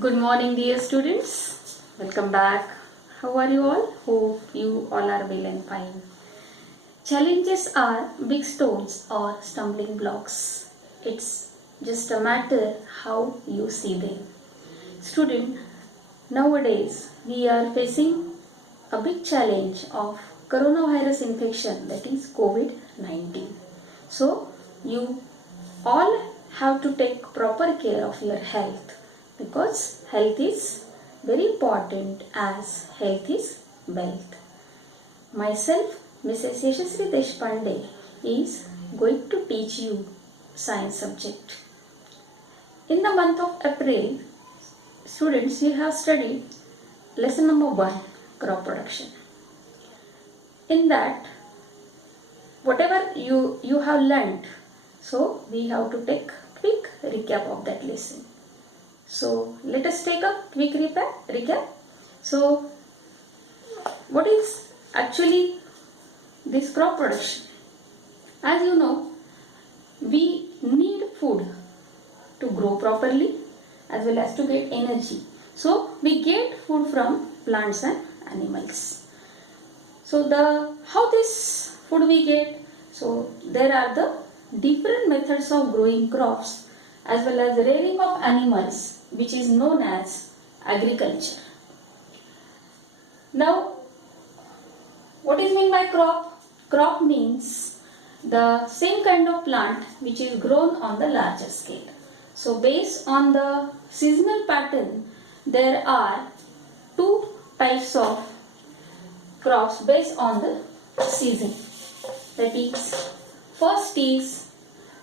Good morning, dear students. Welcome back. How are you all? Hope you all are well and fine. Challenges are big stones or stumbling blocks. It's just a matter how you see them. Student, nowadays we are facing a big challenge of coronavirus infection, that is COVID-19. So you all have to take proper care of your health, because health is very important as health is wealth. Myself, Mrs. Yashasri Deshpande, is going to teach you science subject. In the month of April, students, we have studied lesson number 1, crop production. In that, whatever you have learnt, so we have to take quick recap of that lesson. So let us take a quick recap. So what is actually this crop production? As you know, we need food to grow properly as well as to get energy. So we get food from plants and animals. So how this food we get? So there are the different methods of growing crops as well as rearing of animals, which is known as agriculture. Now, what is meant by crop? Crop means the same kind of plant which is grown on the larger scale. So based on the seasonal pattern, there are two types of crops based on the season. That is, first is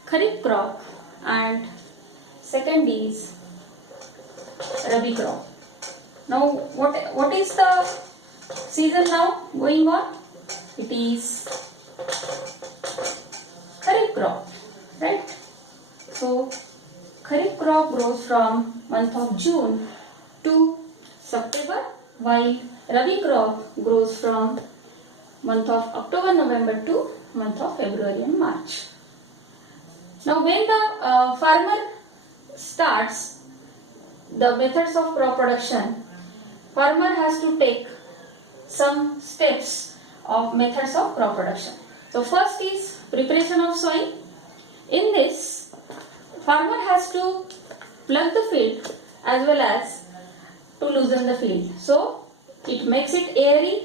Kharif crop and second is Rabi crop. Now what is the season now going on? It is Kharif crop, right? So Kharif crop grows from month of June to September, while Rabi crop grows from month of October, November to month of February and March. Now when the farmer starts the methods of crop production, farmer has to take some steps of methods of crop production. So first is preparation of soil. In this, farmer has to plug the field as well as to loosen the field. So it makes it airy,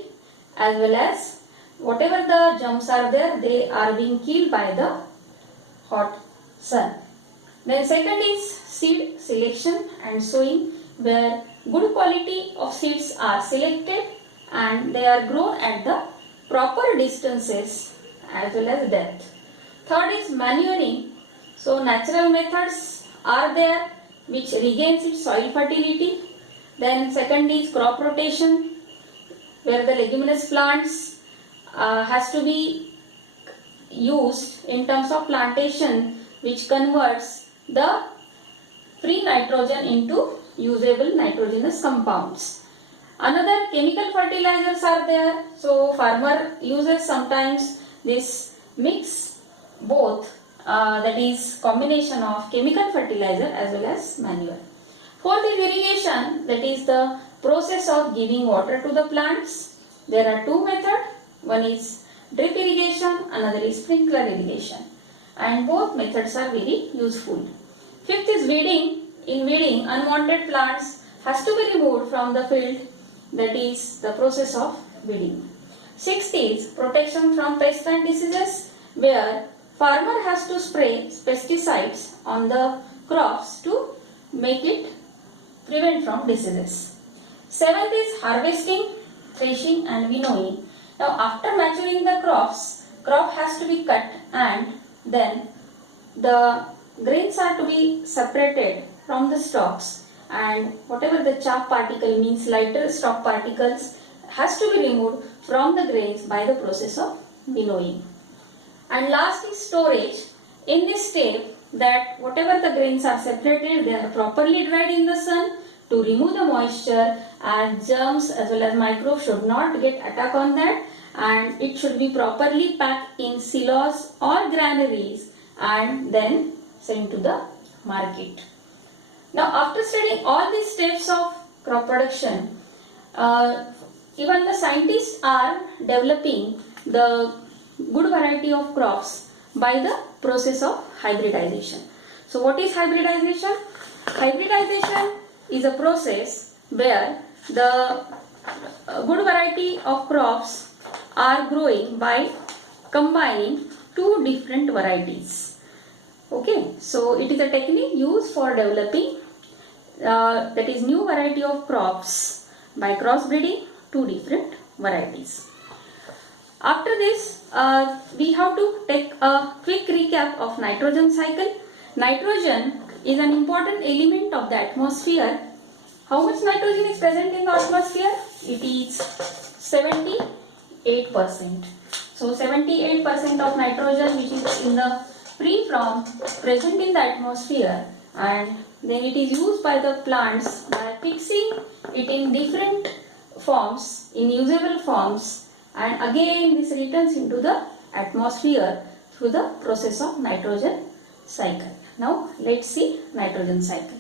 as well as whatever the germs are there, they are being killed by the hot sun. Then second is seed selection and sowing, where good quality of seeds are selected and they are grown at the proper distances as well as depth. Third is manuring. So natural methods are there which regains its soil fertility. Then second is crop rotation, where the leguminous plants has to be used in terms of plantation, which converts the free nitrogen into usable nitrogenous compounds. Another, chemical fertilizers are there. So farmer uses sometimes this mix both, that is combination of chemical fertilizer as well as manual. Fourth is irrigation, that is the process of giving water to the plants. There are two methods. One is drip irrigation, another is sprinkler irrigation, and both methods are very useful. Fifth is weeding. In weeding, unwanted plants has to be removed from the field, that is the process of weeding. Sixth is protection from pests and diseases, where farmer has to spray pesticides on the crops to make it prevent from diseases. Seventh is harvesting, threshing and winnowing. Now after maturing the crop has to be cut and then the grains are to be separated from the stalks, and whatever the chaff particle, means lighter stalk particles, has to be removed from the grains by the process of winnowing. And last is storage. In this step, that whatever the grains are separated, they are properly dried in the sun to remove the moisture, and germs as well as microbes should not get attack on that, and it should be properly packed in silos or granaries and then sent to the market. Now after studying all these steps of crop production, even the scientists are developing the good variety of crops by the process of hybridization. So what is hybridization? Hybridization is a process where the good variety of crops are growing by combining two different varieties. Okay, so it is a technique used for developing that is new variety of crops by crossbreeding two different varieties. After this, we have to take a quick recap of nitrogen cycle. Nitrogen is an important element of the atmosphere. How much nitrogen is present in the atmosphere? It is 78%. So 78% of nitrogen which is in the free form present in the atmosphere, and then it is used by the plants by fixing it in different forms, in usable forms, and again this returns into the atmosphere through the process of nitrogen cycle. Now let's see nitrogen cycle.